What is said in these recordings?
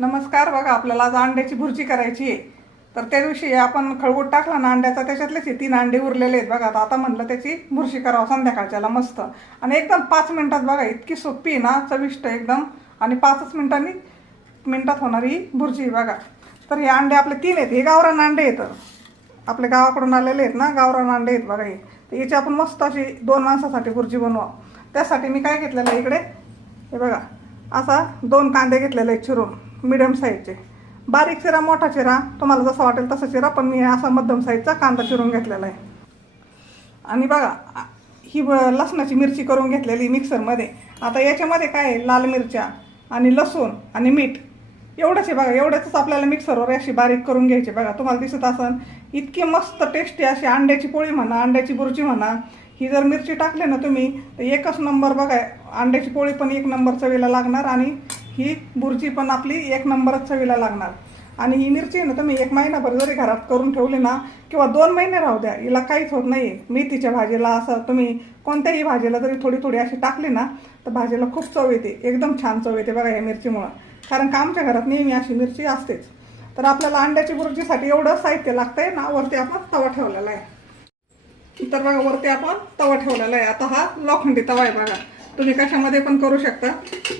नमस्कार बघा आपल्याला आज अंड्याची भुर्जी करायची आहे. तर त्या दिवशी आपण खळगूट टाकला ना अंड्याचा त्याच्यातलेच हे तीन अंडे उरलेले आहेत. बघा आता म्हटलं म्हणलं त्याची भुर्जी करावं संध्याकाळच्याला मस्त. आणि एकदम पाच मिनटात बघा इतकी सोपी आहे ना चविष्ट एकदम. आणि पाचच मिनिटांनी मिनटात होणारी ही भुर्जी बघा. तर हे अंडे आपले तीन आहेत. हे गावरान अंडे आहेत. आपल्या गावाकडून आलेले आहेत ना गावरान अंडे आहेत बघा हे. तर याची आपण मस्त अशी दोन माणसासाठी भुर्जी बनवा. त्यासाठी मी काय घेतलेलं आहे इकडे? हे बघा असा दोन कांदे घेतलेले आहेत चिरून. मिडियम साईजचे बारीक चिरा मोठा चिरा तुम्हाला जसं वाटेल तसा चिरा पण मी असा मध्यम साईजचा कांदा चिरून घेतलेला आहे. आणि बघा ही ब- लसणाची मिरची करून घेतलेली मिक्सरमध्ये आता याच्यामध्ये काय आहे? लाल मिरच्या आणि लसूण आणि मीठ. एवढंच आहे बघा एवढ्याच आपल्याला मिक्सरवर अशी बारीक करून घ्यायची बघा. तुम्हाला दिसत असन इतकी मस्त टेस्टी अशी अंड्याची पोळी म्हणा अंड्याची बुर्जी म्हणा ही जर मिरची टाकली ना तुम्ही तर एकच नंबर बघा अंड्याची पोळी पण एक नंबर चवीला लागणार आणि ही बुर्जी पण आपली एक नंबरच चवीला लागणार. आणि ही मिरची ना तुम्ही एक महिनाभर जरी घरात करून ठेवली ना किंवा दोन महिने राहू द्या हिला काहीच होत नाही मेथीच्या भाजीला असं तुम्ही कोणत्याही भाजीला जरी थोडी थोडी अशी टाकली ना तर भाजीला खूप चव येते. एकदम छान चव येते बघा या मिरचीमुळं. कारण का आमच्या घरात नेहमी अशी मिरची असतेच. तर आपल्याला अंड्याची बुरजीसाठी एवढं साहित्य लागतंय ना वरती आपण तवा ठेवलेला आहे. तर बघा वरती आपण तवा ठेवलेला आहे. आता हा लोखंडी तवा आहे बघा. तुम्ही कशामध्ये पण करू शकता.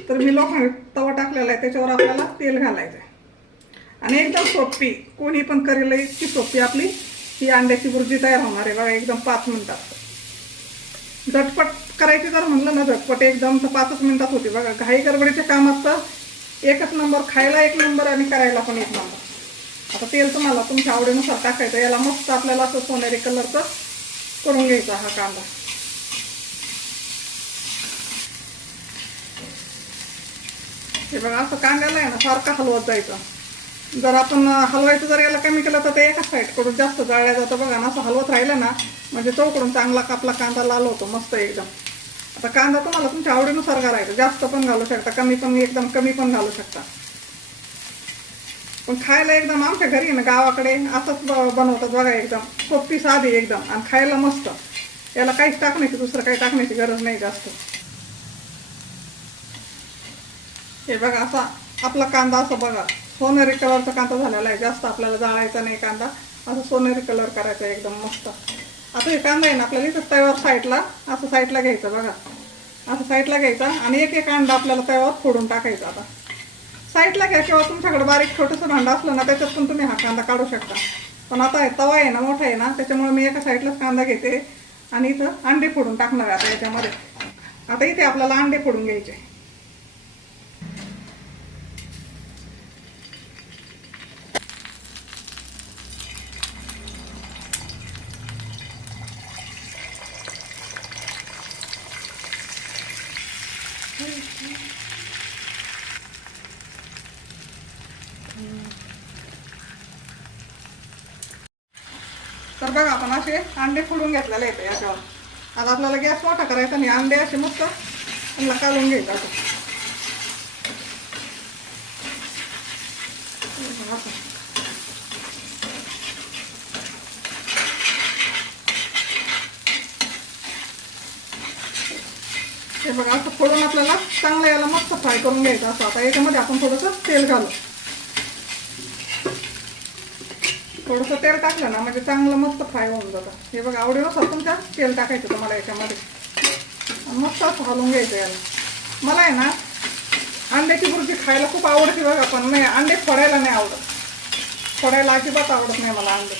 तर मी लोखंडी तवा टाकलेला आहे त्याच्यावर आपल्याला तेल घालायचं आहे आणि एकदम सोपी कोणी पण करेल इतकी सोपी आपली ही अंड्याची भुर्जी तयार होणार आहे. बघा एकदम पाच मिनटात. झटपट करायची जर म्हणलं ना झटपट एकदम तर पाचच मिनटात होती. बघा घाई गडबडीच्या कामात तर एकच नंबर खायला एक नंबर आणि करायला पण एक नंबर. आता तेल तुम्हाला तुमच्या आवडीनुसार टाकायचं. याला मस्त आपल्याला असं सोनेरी कलरचं करून घ्यायचा हा कांदा. हे बघा असं कांद्याला आहे ना सारखं हलवत जायचं. जर आपण हलवायचं जर याला कमी केलं तर ते एका साईडकडून जास्त जाळल्या जातं बघा ना असं हलवत राहिलं ना म्हणजे चौकडून चांगला कापला कांदा लाल होतो मस्त एकदम. आता कांदा तुम्हाला तुमच्या आवडीनुसार घालायचा जास्त पण घालू शकता कमी पण एकदम कमी पण घालू शकता. पण खायला एकदम आमच्या घरी ना गावाकडे असंच बनवतात बघा एकदम सोपी साधी एकदम आणि खायला मस्त. याला काहीच टाकण्याची दुसरं काही टाकण्याची गरज नाही जास्त. हे बघा असा आपला कांदा असं बघा सोनेरी कलरचा कांदा झालेला आहे. जास्त आपल्याला जाळायचा नाही कांदा. असं सोनेरी कलर करायचा एकदम मस्त. आता हे कांदा आहे ना आपल्याला इथं तव्यावर साईडला असं साईडला घ्यायचं बघा. असं साईडला घ्यायचा आणि एक एक कांदा आपल्याला तव्यावर फोडून टाकायचा आता. साईडला घ्या किंवा तुमच्याकडे बारीक छोटंसं भांडं असलं ना त्याच्यात पण तुम्ही हा कांदा काढू शकता. पण आता तवा आहे ना मोठा आहे ना त्याच्यामुळे मी एका साईडलाच कांदा घेते आणि इथं अंडे फोडून टाकणार आहे आता याच्यामध्ये. आता इथे आपल्याला अंडे फोडून घ्यायचे. तर बघा आपण असे अंडे फोडून घेतलेले आहेत याच्यावर आता आपल्याला गॅस मोठा करायचा आणि अंडे असे मस्त त्यांना काढून घ्यायचं असं. असं. हे बघा असं फोडून आपल्याला चांगलं याला मस्त फ्राय करून घ्यायचं असं आता याच्यामध्ये आपण थोडंसं तेल घालू थोडंसं तेल टाकलं ना म्हणजे चांगलं मस्त फ्राय होऊन जातं. हे बघा आवडीनुसार तुमच्या तेल टाकायचं तुम्हाला याच्यामध्ये. मस्त असं हलवून घ्यायचं याला. मला आहे ना अंड्याची भुर्जी खायला खूप आवडते बघा पण नाही अंडे फोडायला नाही आवडत. फोडायला अजिबात आवडत नाही मला अंडे.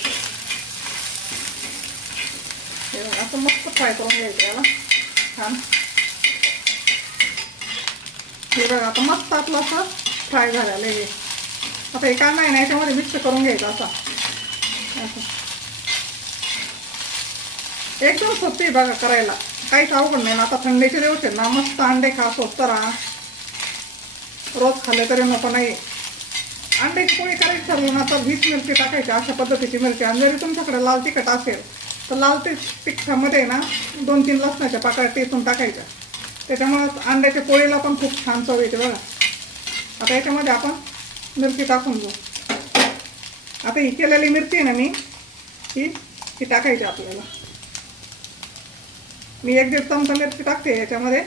हे बघा असं मस्त फ्राय करून घ्यायचं याला. छान. हे बघा आता मस्त आपलं असं फ्राय झालेलं आहे. हे. आता हे कांदा आहे ना याच्यामध्ये मिक्स करून घ्यायचं असा असं. एकदम सोपी आहे बघा करायला. काहीच अवघड नाही ना. आता थंडीचे दिवस आहेत ना. मस्त अंडे खा स्वस्त राहा. रोज खाल्ले तरी नको नाही. अंड्याची पोळी करायची ठरली ना वीस मिरची टाकायची. अशा पद्धतीची मिरची. आणि जरी तुमच्याकडे लाल तिखट असेल तर लाल ति तिखटामध्ये ना दोन तीन लसणाच्या पाकळ्या टेचून टाकायच्या. त्याच्यामुळं अंड्याच्या पोळीला पण खूप छान चव येते बघा. आता याच्यामध्ये आपण मिरची टाकून घेऊ आता ही केलेली मिरची आहे ना मी ही ही टाकायची आपल्याला. मी एक दीड चमचा मिरची टाकते याच्यामध्ये.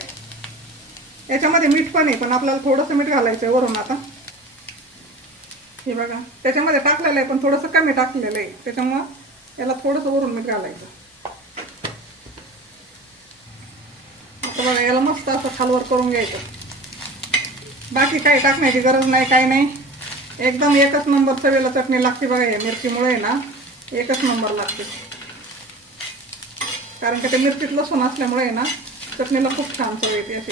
याच्यामध्ये मीठ पण आहे पण आपल्याला थोडंसं मीठ घालायचं आहे वरून आता. हे बघा त्याच्यामध्ये टाकलेलं आहे पण थोडंसं कमी टाकलेलं आहे. त्याच्यामुळं याला थोडंसं वरून मीठ घालायचं. आता बघा याला मस्त असं खालवर करून घ्यायचं. बाकी काही टाकण्याची गरज नाही काही नाही. एकदम एकच नंबर चवेला चटणी लागते बघा या मिरचीमुळे ना एकच नंबर लागते. कारण का ते मिरचीत लसूण असल्यामुळे ना चटणीला खूप छान चव येते अशी.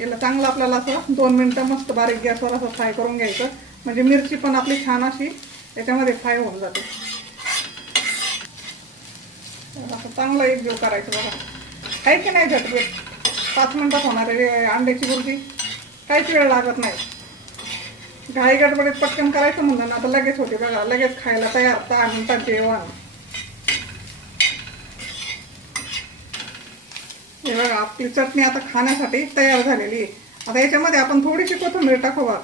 याला चांगलं आपल्याला असं दोन मिनटं मस्त बारीक गॅसवर असं फ्राय करून घ्यायचं. म्हणजे मिरची पण आपली छान अशी याच्यामध्ये फ्राय होऊन जाते. असं चांगलं एक जीव करायचं बघा. आहे की नाही झटपट? पाच मिनटात होणार आहे अंड्याची भुर्जी काहीच वेळ लागत नाही. घाई गडबडीत पटकन करायचं म्हणलं ना आता लगेच होते बघा लगेच खायला तयार दहा मिनिटात जेवण. हे बघा आपली चटणी आता खाण्यासाठी तयार झालेली आहे. आता याच्यामध्ये आपण थोडीशी कोथिंबीर टाकू बघा.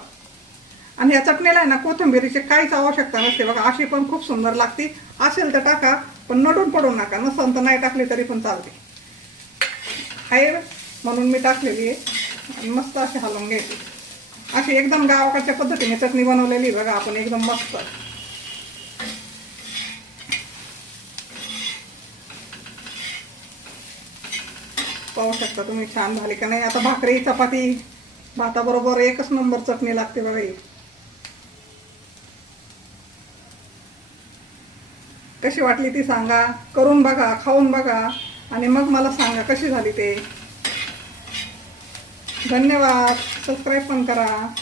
आणि या चटणीला आहे ना कोथिंबीरीची काहीच आवश्यकता नसते बघा अशी पण खूप सुंदर लागते. असेल तर टाका पण नडून पडू नका. नसेल तर नाही टाकली तरी पण चालते. आहे म्हणून मी टाकलेली आहे. आणि मस्त अशी हलवून घ्यायची. अशी एकदम गावाकडच्या पद्धतीने चटणी बनवलेली बघा आपण एकदम मस्त. पाहू शकता तुम्ही छान झाली का नाही? आता भाकरी चपाती भाताबरोबर एकच नंबर चटणी लागते बघा ही. कशी वाटली ती सांगा. करून बघा खाऊन बघा. आणि मग मला सांगा कशी झाली ते? धन्यवाद. सबस्क्राईब पण करा.